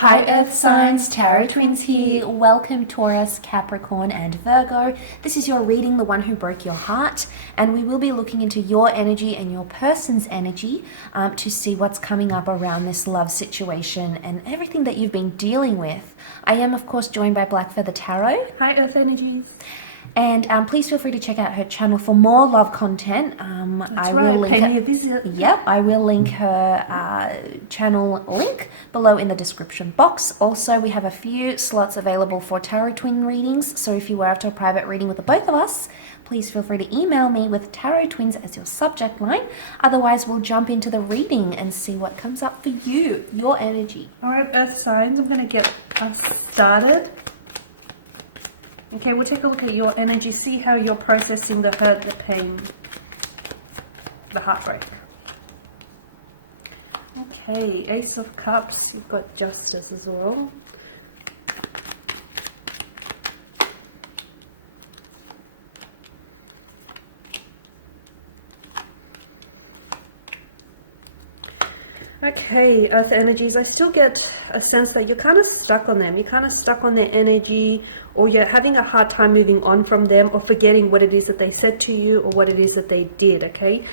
Hi Earth signs, Tarot Twins here. Welcome Taurus, Capricorn and Virgo. This is your reading, the one who broke your heart, and we will be looking into your energy and your person's energy to see what's coming up around this love situation and everything that you've been dealing with. I am of course joined by Black Feather Tarot. Hi Earth Energies. And please feel free to check out her channel for more love content. I will link pay me a visit. Yep, I will link her channel link below in the description box. Also, we have a few slots available for Tarot Twin readings. So if you were after a private reading with the both of us, please feel free to email me with Tarot Twins as your subject line. Otherwise, we'll jump into the reading and see what comes up for you, your energy. All right, Earth signs, I'm going to get us started. Okay, we'll take a look at your energy, see how you're processing the hurt, the pain, the heartbreak. Okay, Ace of Cups, you've got Justice as well. Okay, Earth energies, I still get a sense that you're kind of stuck on them. You're kind of stuck on their energy, or you're having a hard time moving on from them, or forgetting what it is that they said to you or what it is that they did, okay?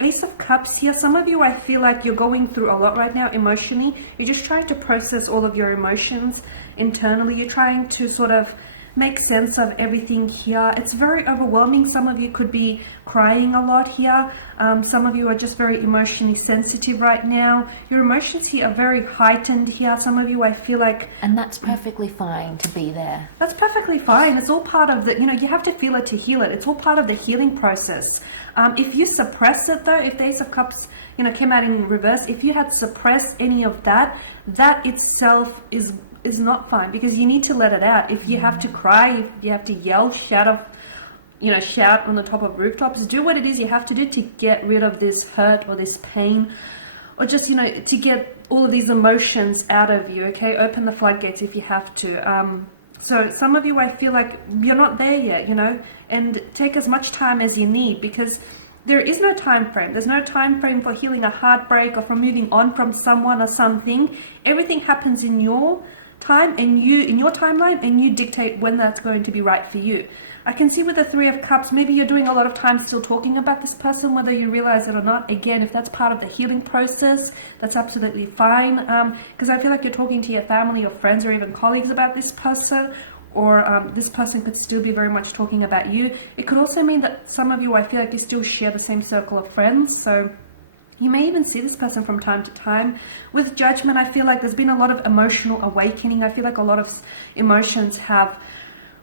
Ace of Cups here, some of you, I feel like you're going through a lot right now emotionally. You're just trying to process all of your emotions internally. You're trying to sort of make sense of everything here. It's very overwhelming. Some of you could be crying a lot here. Some of you are just very emotionally sensitive right now. Your emotions here are very heightened here. Some of you, I feel like... And that's perfectly fine to be there. That's perfectly fine. It's all part of the, you have to feel it to heal it. It's all part of the healing process. If you suppress it though, if the Ace of Cups, came out in reverse, if you had suppressed any of that, that itself is not fine, because you need to let it out. If you have to cry, if you have to yell, shout on the top of rooftops, do what it is you have to do to get rid of this hurt or this pain, or just, to get all of these emotions out of you, okay? Open the floodgates if you have to. So some of you, I feel like you're not there yet, and take as much time as you need, because there is no time frame. There's no time frame for healing a heartbreak or for moving on from someone or something. Everything happens in your time and in your timeline, and you dictate when that's going to be right for you. I can see with the Three of Cups, maybe you're doing a lot of time still talking about this person, whether you realize it or not. Again, if that's part of the healing process, that's absolutely fine, because I feel like you're talking to your family or friends or even colleagues about this person, or this person could still be very much talking about you. It could also mean that some of you, I feel like you still share the same circle of friends, so you may even see this person from time to time. With Judgment, I feel like there's been a lot of emotional awakening. I feel like a lot of emotions have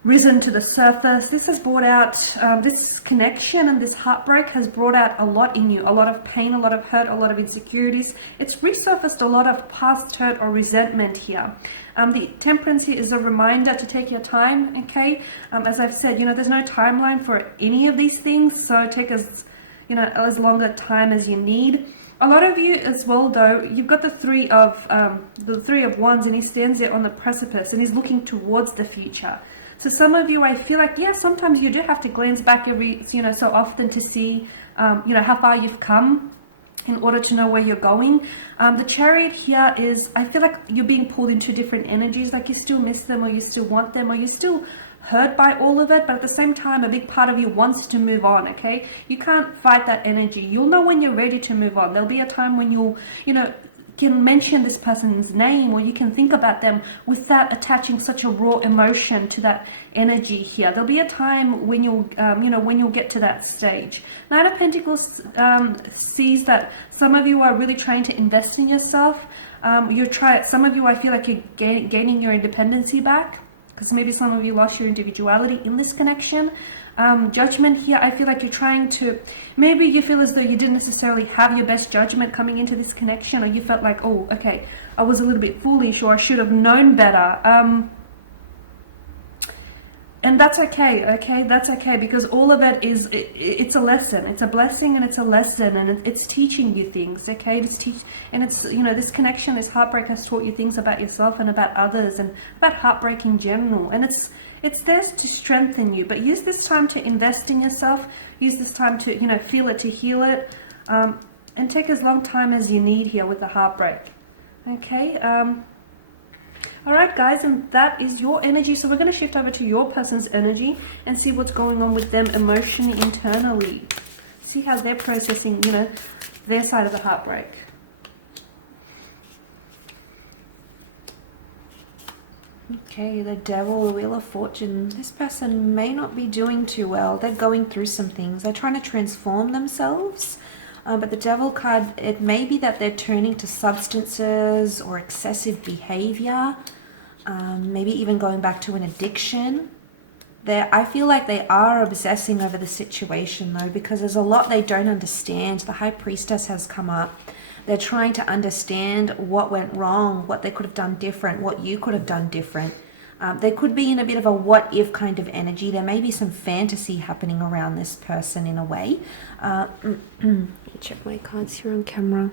risen to the surface. This has brought out, this connection and this heartbreak has brought out a lot in you. A lot of pain, a lot of hurt, a lot of insecurities. It's resurfaced a lot of past hurt or resentment here. The Temperance here is a reminder to take your time, okay? As I've said, there's no timeline for any of these things, so take as long a time as you need. A lot of you as well, though, you've got the Three of Wands, and he stands there on the precipice and he's looking towards the future. So some of you, I feel like, yeah, sometimes you do have to glance back every, so often to see, how far you've come in order to know where you're going. The Chariot here is, I feel like you're being pulled into different energies, like you still miss them, or you still want them, or you still hurt by all of it, but at the same time, a big part of you wants to move on, okay? You can't fight that energy. You'll know when you're ready to move on. There'll be a time when you'll, can mention this person's name, or you can think about them without attaching such a raw emotion to that energy here. There'll be a time when you'll, when you'll get to that stage. Knight of Pentacles sees that some of you are really trying to invest in yourself. Some of you, I feel like you're gaining your independency back, because maybe some of you lost your individuality in this connection. Judgment here, I feel like you're trying to, maybe you feel as though you didn't necessarily have your best judgment coming into this connection, or you felt like, oh, okay, I was a little bit foolish, or I should have known better. And that's okay, that's okay, because all of it is, it's a lesson. It's a blessing and it's a lesson, and it's teaching you things, okay? It's this connection, this heartbreak has taught you things about yourself and about others, and about heartbreak in general. And it's there to strengthen you, but use this time to invest in yourself. Use this time to, feel it, to heal it. and take as long time as you need here with the heartbreak. Okay. All right, guys, and that is your energy. So we're going to shift over to your person's energy and see what's going on with them emotionally, internally. See how they're processing, you know, their side of the heartbreak. Okay, the Devil, the Wheel of Fortune. This person may not be doing too well. They're going through some things. They're trying to transform themselves. But the Devil card, it may be that they're turning to substances or excessive behavior. Maybe even going back to an addiction. I feel like they are obsessing over the situation though, because there's a lot they don't understand. The High Priestess has come up. They're trying to understand what went wrong, what they could have done different, what you could have done different. They could be in a bit of a what if kind of energy. There may be some fantasy happening around this person in a way. Let me check my cards here on camera.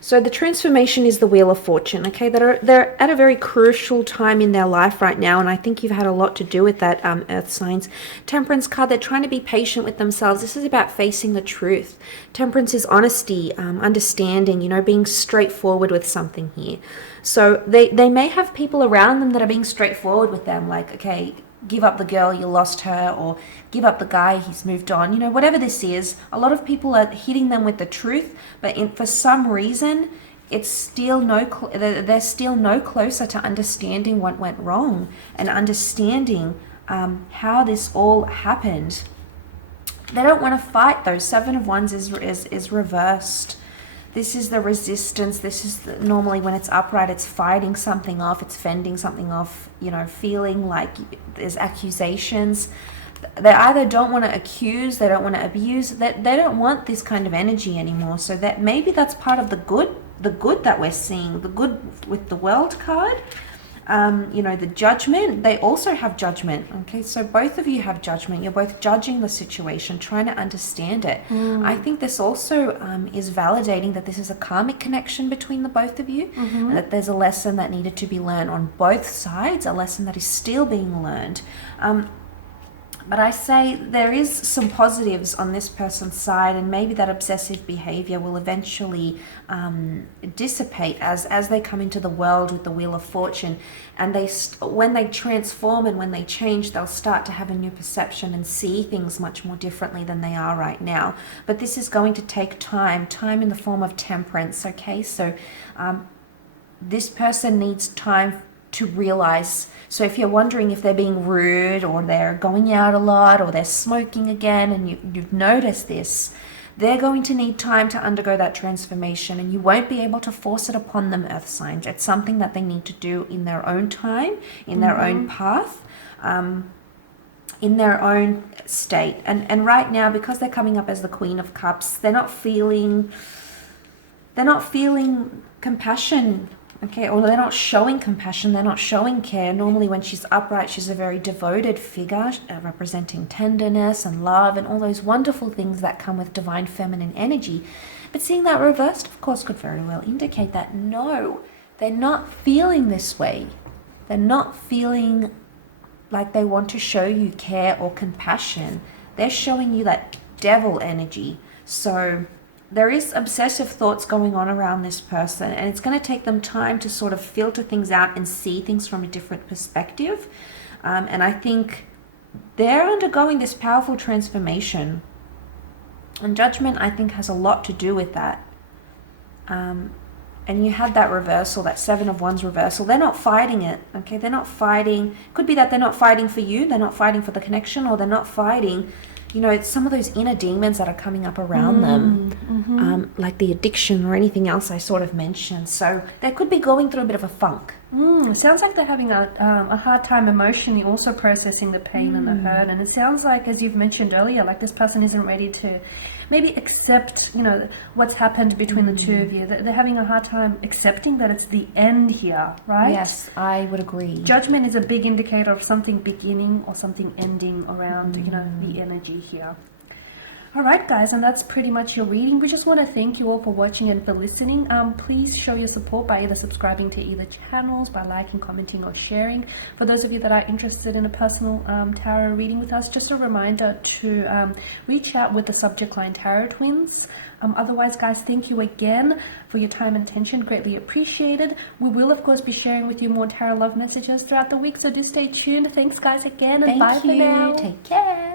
So the transformation is the Wheel of Fortune, okay? They're at a very crucial time in their life right now, and I think you've had a lot to do with that, Earth signs. Temperance card, they're trying to be patient with themselves. This is about facing the truth. Temperance is honesty, understanding, you know, being straightforward with something here. So they may have people around them that are being straightforward with them, like, okay, give up the girl, you lost her, or give up the guy, he's moved on. You know, whatever this is, a lot of people are hitting them with the truth, but for some reason, it's still they're still no closer to understanding what went wrong and understanding how this all happened. They don't want to fight though. Seven of Wands is reversed. This is the resistance. This is normally when it's upright, it's fighting something off, it's fending something off, you know, feeling like there's accusations. They either don't want to accuse, they don't want to abuse, they don't want this kind of energy anymore. So that maybe that's part of the good that we're seeing, the good with the World card. You know, the Judgment, they also have judgment. Okay, so both of you have judgment. You're both judging the situation, trying to understand it. I think this also is validating that this is a karmic connection between the both of you, and that there's a lesson that needed to be learned on both sides, a lesson that is still being learned. But I say there is some positives on this person's side, and maybe that obsessive behavior will eventually dissipate as they come into the world with the Wheel of Fortune. And when they transform and when they change, they'll start to have a new perception and see things much more differently than they are right now. But this is going to take time in the form of temperance, okay? So this person needs time to realize. So if you're wondering if they're being rude or they're going out a lot or they're smoking again and you've noticed this, they're going to need time to undergo that transformation, and you won't be able to force it upon them, Earth signs. It's something that they need to do in their own time, in their own path, in their own state. And right now, because they're coming up as the Queen of Cups, they're not feeling compassion. Okay, or they're not showing compassion, they're not showing care. Normally when she's upright, she's a very devoted figure, representing tenderness and love and all those wonderful things that come with divine feminine energy. But seeing that reversed, of course, could very well indicate that no, they're not feeling this way. They're not feeling like they want to show you care or compassion. They're showing you that devil energy. So there is obsessive thoughts going on around this person, and it's going to take them time to sort of filter things out and see things from a different perspective. And I think they're undergoing this powerful transformation. And Judgment, I think, has a lot to do with that. And you had that reversal, that Seven of Wands reversal. They're not fighting it, okay? They're not fighting. Could be that they're not fighting for you, they're not fighting for the connection, or they're not fighting, you know, it's some of those inner demons that are coming up around them, like the addiction or anything else I sort of mentioned. So they could be going through a bit of a funk. It sounds like they're having a hard time emotionally also processing the pain and the hurt. And it sounds like, as you've mentioned earlier, like this person isn't ready to maybe accept, you know, what's happened between the two of you. They're having a hard time accepting that it's the end here, right? Yes, I would agree. Judgment is a big indicator of something beginning or something ending around, you know, the energy here. Alright guys, and that's pretty much your reading. We just want to thank you all for watching and for listening. Please show your support by either subscribing to either channels, by liking, commenting or sharing. For those of you that are interested in a personal tarot reading with us, just a reminder to reach out with the subject line Tarot Twins. Otherwise guys, thank you again for your time and attention, greatly appreciated. We will of course be sharing with you more tarot love messages throughout the week, so do stay tuned. Thanks guys again, and bye for now. Take care.